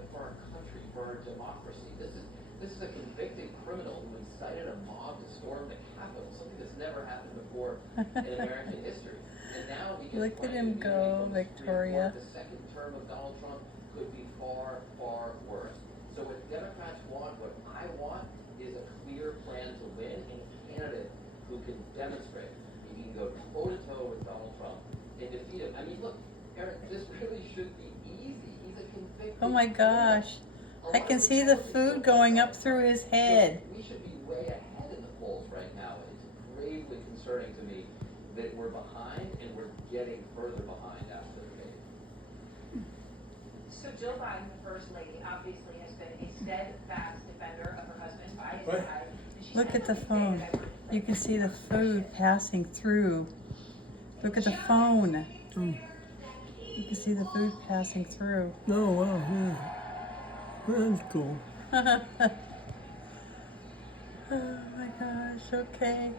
but for our country, for our democracy. This is a convicted criminal who incited a mob to storm the Capitol, something that's never happened before in American history. And now we Look at him go, Victoria. The second term of Donald Trump could be far, far worse. So what Democrats want, what I want, is a clear plan to win and a candidate who can demonstrate he can go toe-to-toe with Donald Trump and defeat him. I mean, look, Eric, this really should be easy. He's a convicted. Oh my gosh. I can see the food going up through his head. We should be way ahead in the polls right now. It's gravely concerning to me that we're behind and we're getting further behind after the debate. So Jill Biden, the First Lady, obviously has been a steadfast defender of her husband by his What? side. And she Look said at the on Tuesday phone. that I worked with You can see the food passing through. Look at the phone. You can see the food passing through. Oh, wow. Yeah. That's cool. Oh my gosh, okay.